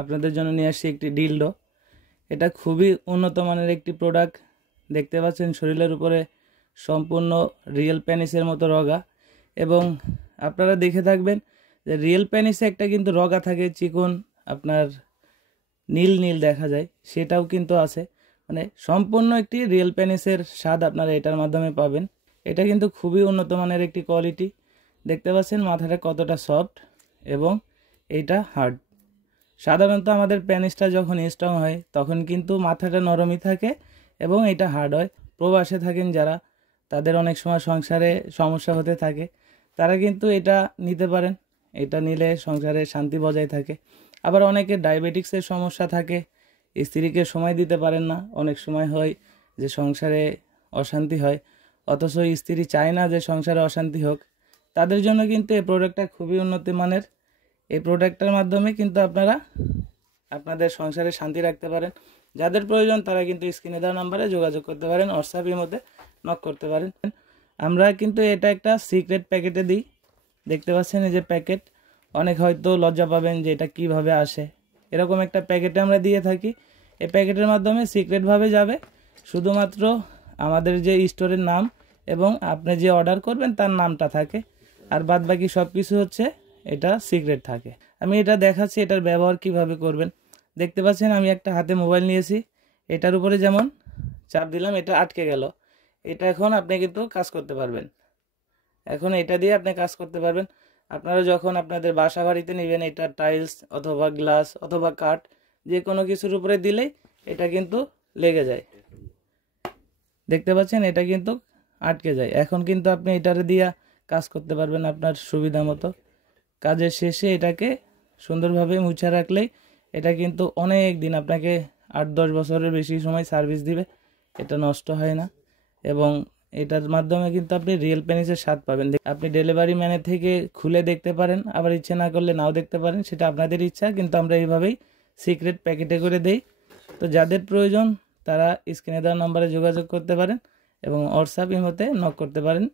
আপনাদের জন্য নিয়ে আসছি একটি ডিলডো। এটা খুবই উন্নত মানের একটি প্রোডাক্ট। দেখতে পাচ্ছেন শরীরের উপরে সম্পূর্ণ রিয়েল পেনিসের মতো রগা, এবং আপনারা দেখে থাকবেন যে রিয়েল পেনিসে একটা কিন্তু রগা থাকে চিকন, আপনার নীল নীল দেখা যায়, সেটাও কিন্তু আছে। মানে সম্পূর্ণ একটি রিয়েল পেনিসের স্বাদ আপনারা এটার মাধ্যমে পাবেন। এটা কিন্তু খুবই উন্নত মানের একটি কোয়ালিটি। দেখতে পাচ্ছেন মাথাটা কতটা সফট এবং এইটা হার্ড। সাধারণত আমাদের পেনিসটা যখন স্ট্রং হয় তখন কিন্তু মাথাটা নরমই থাকে এবং এটা হার্ড হয়। প্রবাসে থাকেন যারা, তাদের অনেক সময় সংসারে সমস্যা হতে থাকে, তারা কিন্তু এটা নিতে পারেন। এটা নিলে সংসারে শান্তি বজায় থাকে। আবার অনেকে ডায়াবেটিক্সের সমস্যা থাকে, স্ত্রীকে সময় দিতে পারেন না, অনেক সময় হয় যে সংসারে অশান্তি হয়, অথচ স্ত্রী চায় না যে সংসারে অশান্তি হোক। তাদের জন্য কিন্তু এই প্রোডাক্টটা খুবই উন্নত মানের। এই প্রোডাক্টটার মাধ্যমে কিন্তু আপনারা আপনাদের সংসারে শান্তি রাখতে পারেন। যাদের প্রয়োজন তারা কিন্তু স্ক্রিনে দেওয়া নাম্বারে যোগাযোগ করতে পারেন, হোয়াটসঅ্যাপের মধ্যে নক করতে পারেন। আমরা কিন্তু এটা একটা সিক্রেট প্যাকেটে দিই। দেখতে পাচ্ছেন এই যে প্যাকেট, অনেক হয়তো লজ্জা পাবেন যে এটা কিভাবে আসে। এরকম একটা প্যাকেটে আমরা দিয়ে থাকি। এই প্যাকেটের মাধ্যমে সিক্রেটভাবে যাবে, শুধুমাত্র আমাদের যে স্টোরের নাম এবং আপনি যে অর্ডার করবেন তার নামটা থাকে, আর বাদ বাকি সব কিছু হচ্ছে এটা সিক্রেট থাকে। আমি এটা দেখাচ্ছি এটার ব্যবহার কিভাবে করবেন। দেখতে পাচ্ছেন আমি একটা হাতে মোবাইল নিয়েছি, এটার উপরে যেমন চাপ দিলাম এটা আটকে গেল। এটা এখন আপনি কিন্তু কাজ করতে পারবেন। এখন এটা দিয়ে আপনি কাজ করতে পারবেন। আপনারা যখন আপনাদের বাসা বাড়িতে নেবেন, এটা টাইলস অথবা গ্লাস অথবা কাঠ যে কোনো কিছুর উপরে দিলেই এটা কিন্তু লেগে যায়। দেখতে পাচ্ছেন এটা কিন্তু আটকে যায়। এখন কিন্তু আপনি এটারে দিয়ে কাজ করতে পারবেন আপনার সুবিধা মতো। কাজের শেষে এটাকে সুন্দরভাবে মুছে রাখলেই এটা কিন্তু অনেক দিন, আপনাকে 8-10 বছরের বেশি সময় সার্ভিস দিবে। এটা নষ্ট হয় না, এবং এটার মাধ্যমে কিন্তু আপনি রিয়েল পেনিসের স্বাদ পাবেন। আপনি ডেলিভারি ম্যানের থেকে খুলে দেখতে পারেন, আবার ইচ্ছে না করলে নাও দেখতে পারেন, সেটা আপনাদের ইচ্ছা। কিন্তু আমরা এইভাবেই সিক্রেট প্যাকেটে করে দেই। তো যাদের প্রয়োজন তারা স্ক্রিনে দেওয়া নম্বরে যোগাযোগ করতে পারেন এবং হোয়াটসঅ্যাপ ইমোতে নক করতে পারেন।